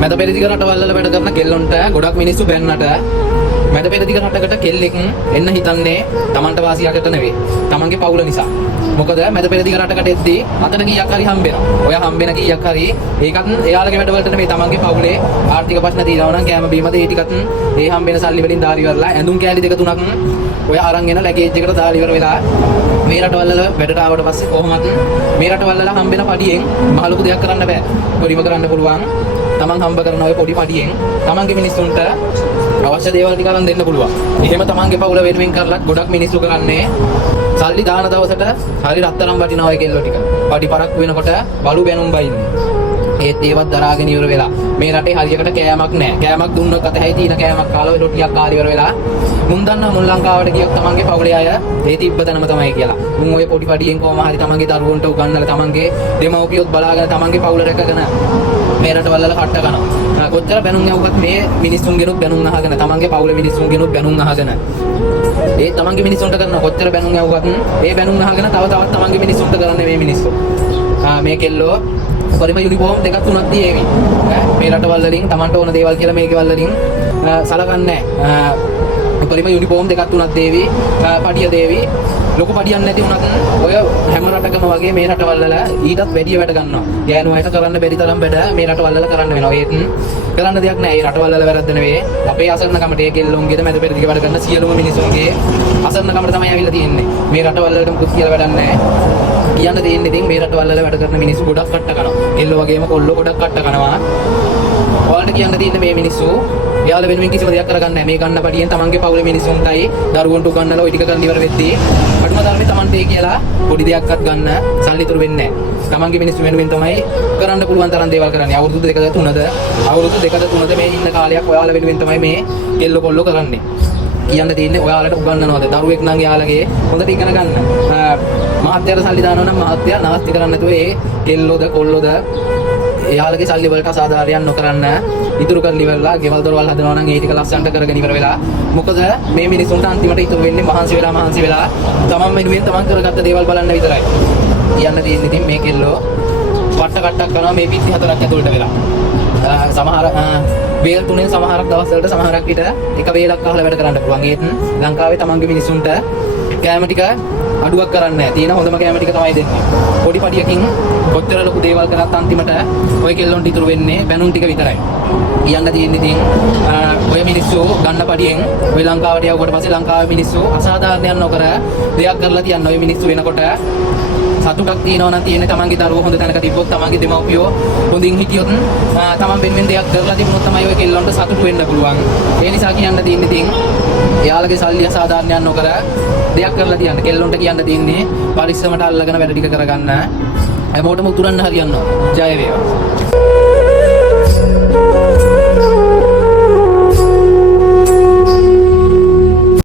මැද පෙරදිග රටවල් වල වැඩ කරන කෙල්ලොන්ට ගොඩක් මිනිස්සු බැන්නට මැද පෙරදිග රටකට කෙල්ලෙක් එන්න හිතන්නේ Tamanට වාසියකට නෙවෙයි. Tamanගේ පවුල නිසා. මොකද මැද පෙරදිග රටකට එද්දී අතන කීයක් හරි හම්බෙනවා. ඔය හම්බෙන කීයක් හරි ඒකත් එයාලගේ වැඩවලට නෙවෙයි Tamanගේ පවුලේ ආර්ථික ප්‍රශ්න තියෙනවා නම් කෑම බීමද ඒ ටිකත් ඒ හම්බෙන සල්ලි වලින් දාලා ඉවරලා ඇඳුම් කෑලි දෙක තුනක් ඔය අරන් එන ලැගේජ් එකට දාලා ඉවර වෙලා මේ රටවල් වල වැඩට ආවට පස්සේ කොහොමත් මේ රටවල් වල හම්බෙන පඩියෙන් මහ ලොකු දෙයක් කරන්න බෑ. පොඩිම කරන්න පුළුවන්. Taman හම්බ කරන ඔය පොඩි පඩියෙන් Tamanගේ මිනිස්සුන්ට අවශ්‍ය දේවල් ටික අරන් දෙන්න පුළුවන්. එහෙම Tamanගේ පවුල වෙනුවෙන් කරලත් ගොඩක් මිනිස්සු කරන්නේ සල්ලි දාන දවසට හරි රත්තරන් වටිනා ඔය කෙල්ලෝ ටික. පඩි පරක්කු වෙනකොට බලු බැනුම් බයින්නේ. ඒත් ඒවත් දරාගෙන ඉවර වෙලා මේ රටේ හරියකට කෑමක් නැහැ. කෑමක් දුන්නොත් අතහැයි තියෙන කෑමක් කාලා ඔය රොටියක් කාලා ඉවර වෙලා මුන් දන්නා මුල් ලංකාවට ගියොත් Tamanගේ පවුලේ අය ඒ තිබ්බ තැනම තමයි කියලා. මුන් ඔය පොඩි පඩියෙන් කොහම හරි Tamanගේ දරුවන්ට උගන්වලා Tamanගේ දෙමව්පියොත් බලාගෙන Tamanගේ පවුල රැකගෙන මේ රටවල් වල කට්ට කරනවා. කොච්චර බැනුම් යවුවත් මේ මිනිස්සුන්ගෙනුත් බැනුම් අහගෙන Tamanගේ පවුලේ මිනිස්සුන්ගෙනුත් බැනුම් අහගෙන ඒ Tamanගේ මිනිස්සුන්ට කරන කොච්චර බැනුම් යවුවත් ඒ බැනුම් අහගෙන තව තවත් Tamanගේ මිනිස්සුන්ට කරන්නේ මේ මිනිස්සු. මේ කෙල්ලෝ පරිම යුනිෆෝම් දෙකක් තුනක් දීවි. මේ රටවල් වලින් Tamanට ඕන දේවල් කියලා මේ ගෙවල් වලින් සලකන්නේ නැහැ. පරිම යුනිෆෝම් දෙකක් තුනක් දේවි, පඩිය දේවි. ලොකු පඩියක් නැති වුණත් ඔය හැම රටකම වගේ මේ රටවල් වල ඊටත් වැඩිය වැඩ ගන්නවා. ගෑනු අයට කරන්න බැරි තරම් වැඩ මේ රටවල් වල කරන්න වෙනවා. ඒත් කරන්න දෙයක් නැහැ. මේ රටවල් වල වැරද්ද නෙවෙයි. අපේ අසරණකමට ඒ කෙල්ලොන්ගේද මැද පෙරදිග වැඩ කරන සියලුම මිනිසුන්ගේ අසරණකමට තමයි ඇවිල්ලා තියෙන්නේ. මේ රටවල් වලට මුකුත් කියලා වැඩක් නැහැ. කියන්න තියෙන්නේ ඉතින් මේ රටවල් වල වැඩ කරන මිනිස්සු ගොඩක් කට්ට කරනවා. කෙල්ලෝ වගේම කොල්ලෝ ගොඩක් කට්ට කරනවා. ඔයාලට කියන්න තියෙන්නේ මේ මිනිස්සු එයාලා වෙනුවෙන් කිසිම දෙයක් කරගන්නේ නැහැ. මේ ගන්න පඩියෙන් Tamanගේ පවුලේ මිනිස්සුන්ටයි දරුවන්ට උගන්වලා ওই ටික කරන් ඉවර වෙද්දී අඩුම තරමේ Tamanට ඒ කියලා පොඩි දෙයක්වත් ගන්න සල්ලි ඉතුරු වෙන්නේ නැහැ. Tamanගේ මිනිස්සු වෙනුවෙන් තමයි කරන්න පුළුවන් තරම් දේවල් කරන්නේ. අවුරුදු 2ද 3ද මේ ඉන්න කාලයක් ඔයාලා වෙනුවෙන් තමයි මේ කෙල්ලෝ කොල්ලෝ කරන්නේ. කියන්න තියෙන්නේ ඔයාලට උගන්වනවද දරුවෙක් නම් යාළගේ හොඳට ඉගෙන ගන්න. මහත්යර සල්ලි දානවා නම් මහත්ය නාස්ති කරන්නේ නැතුව ඒ කෙල්ලෝද කොල්ලෝද එයාලගේ සල්ලි වලට අසාධාරණයක් නොකරන්න ඉතුරු කරලි වෙලා ගෙවල් දොරවල් හදනවා නම් ඒ ටික ලස්සනට කරගෙන ඉවර වෙලා මොකද මේ මිනිස්සුන්ට අන්තිමට ඉතුරු වෙන්නේ මහන්සි වෙලා තමන් වෙනුවෙන් තමන් කරගත්ත දේවල් බලන්න විතරයි. කියන්න තියෙන්නේ ඉතින් මේ කෙල්ලෝ වට කට්ටක් කරනවා මේ පිටි හතරක් ඇතුළට වෙලා. සමහර වේල් තුනෙන් සමහරක් දවස් වලට සමහරක් විතර එක වේලක් අහලා වැඩ කරන්න පුළුවන්. ඒත් ලංකාවේ තමන්ගේ මිනිස්සුන්ට කෑම ටික අඩුවක් කරන්නේ නැහැ. තියෙන හොඳම කෑම ටික තමයි දෙන්නේ. පොඩි පඩියකින් කොච්චර ලොකු දේවල් කරත් අන්තිමට ඔය කෙල්ලොන්ට ඉතුරු වෙන්නේ බැනුම් ටික විතරයි. කියන්න තියෙන්නේ ඉතින් ඔය මිනිස්සු ගන්න පඩියෙන් ඔය ලංකාවට යවුවට පස්සේ ලංකාවේ මිනිස්සු අසාධාරණයක් නොකර දෙයක් කරලා තියන්න ඔය මිනිස්සු වෙනකොට සතුටක් තියෙනවා නම් තියෙන්නේ තමන්ගේ දරුවෝ හොඳ තැනක තිබ්බොත් තමන්ගේ දෙමව්පියෝ හොඳින් හිටියොත් තමන් වෙනුවෙන් දෙයක් කරලා තිබුණොත් තමයි ඔය කෙල්ලොන්ට සතුටු වෙන්න පුළුවන්. ඒ නිසා කියන්න තියෙන්නේ ඉතින් එයාලගේ සල්ලි අසාධාරණයක් නොකර දෙයක් කරලා තියන්න. කෙල්ලොන්ට කියන්න තියෙන්නේ පරිස්සමට අල්ලගෙන වැඩ ටික කරගන්න. හැමෝටම උතුරන්න හරියන්න. ජය වේවා.